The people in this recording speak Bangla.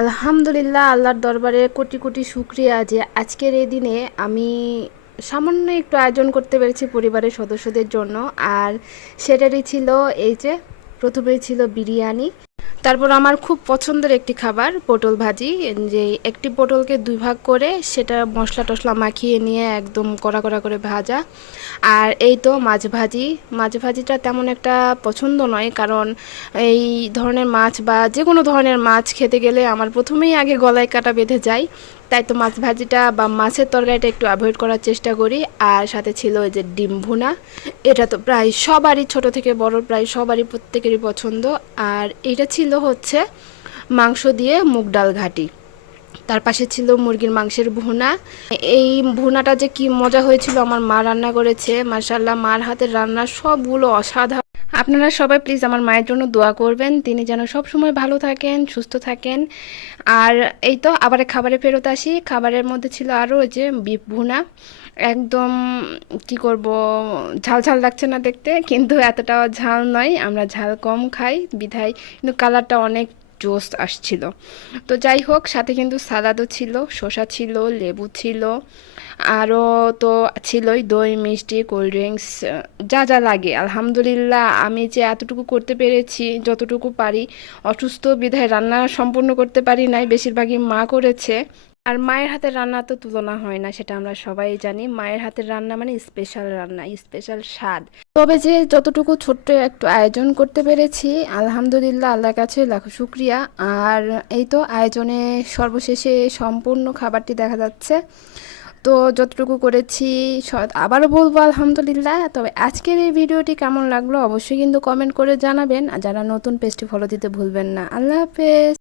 আলহামদুলিল্লাহ, আল্লাহর দরবারে কোটি কোটি শুক্রিয়া যে আজকের এই দিনে আমি সামান্য একটু আয়োজন করতে পেরেছি পরিবারের সদস্যদের জন্য। আর সেটারই ছিল এই যে প্রথমেই ছিল বিরিয়ানি, তারপর আমার খুব পছন্দের একটি খাবার পটল ভাজি। যে একটি পটলকে দুই ভাগ করে সেটা মশলা টশলা মাখিয়ে নিয়ে একদম কড়া কড়া করে ভাজা। আর এই তো মাছ ভাজি। মাছ ভাজিটা তেমন একটা পছন্দ নয়, কারণ এই ধরনের মাছ বা যে কোনো ধরনের মাছ খেতে গেলে আমার প্রথমেই আগে গলায় কাটা বেঁধে যায়। তাই তো মাছ ভাজিটা বা মাছের তরকারিটা একটু অ্যাভয়েড করার চেষ্টা করি। আর সাথে ছিল ওই যে ডিম ভুনা। এটা তো প্রায় সবারই, ছোট থেকে বড় প্রায় সবারই প্রত্যেকেরই পছন্দ। আর এটা ছিল হচ্ছে মাংস দিয়ে মুগ ডাল ঘাটি। তার পাশে ছিল মুরগির মাংসের ভুনা। এই ভুনাটা যে কি মজা হয়েছিল, আমার মা রান্না করেছে, মাশাআল্লাহ। মার হাতের রান্না সবগুলো অসাধারণ। আপনারা সবাই প্লিজ আমার মায়ের জন্য দোয়া করবেন, তিনি যেন সব সময় ভালো থাকেন, সুস্থ থাকেন। আর এই তো আবার খাবারে ফেরত আসি। খাবারের মধ্যে ছিল আরও ওই যে বিফ ভুনা। একদম কি করব, ঝাল ঝাল লাগছে না দেখতে, কিন্তু এতটাও ঝাল নয়, আমরা ঝাল কম খাই বিধায় কিন্তু কালারটা অনেক জোস আসছিল। তো যাই হোক, সাথে কিন্তু সালাদও ছিল, শসা ছিল, লেবু ছিল, আরও তো ছিলই দই, মিষ্টি, কোল্ড ড্রিঙ্কস, যা যা লাগে। আলহামদুলিল্লাহ, আমি যে এতটুকু করতে পেরেছি, যতটুকু পারি। অসুস্থ বিধায় রান্না সম্পূর্ণ করতে পারি নাই, বেশিরভাগই মা করেছে। আর মায়ের হাতের রান্না তো তুলনা হয় না, সেটা আমরা সবাই জানি। মায়ের হাতের রান্না মানে স্পেশাল রান্না, স্পেশাল স্বাদ। তবে যে যতটুকু ছোট্ট একটু আয়োজন করতে পেরেছি, আলহামদুলিল্লাহ, আল্লাহর কাছে লাখো শুক্রিয়া। আর এই তো আয়োজনে সর্বশেষে সম্পূর্ণ খাবারটি দেখা যাচ্ছে। তো যতটুকু করেছি আবারও বলবো আলহামদুলিল্লাহ। তবে আজকের এই ভিডিওটি কেমন লাগলো অবশ্যই কিন্তু কমেন্ট করে জানাবেন। আর যারা নতুন পেজটি ফলো দিতে ভুলবেন না। আল্লাহ হাফেজ।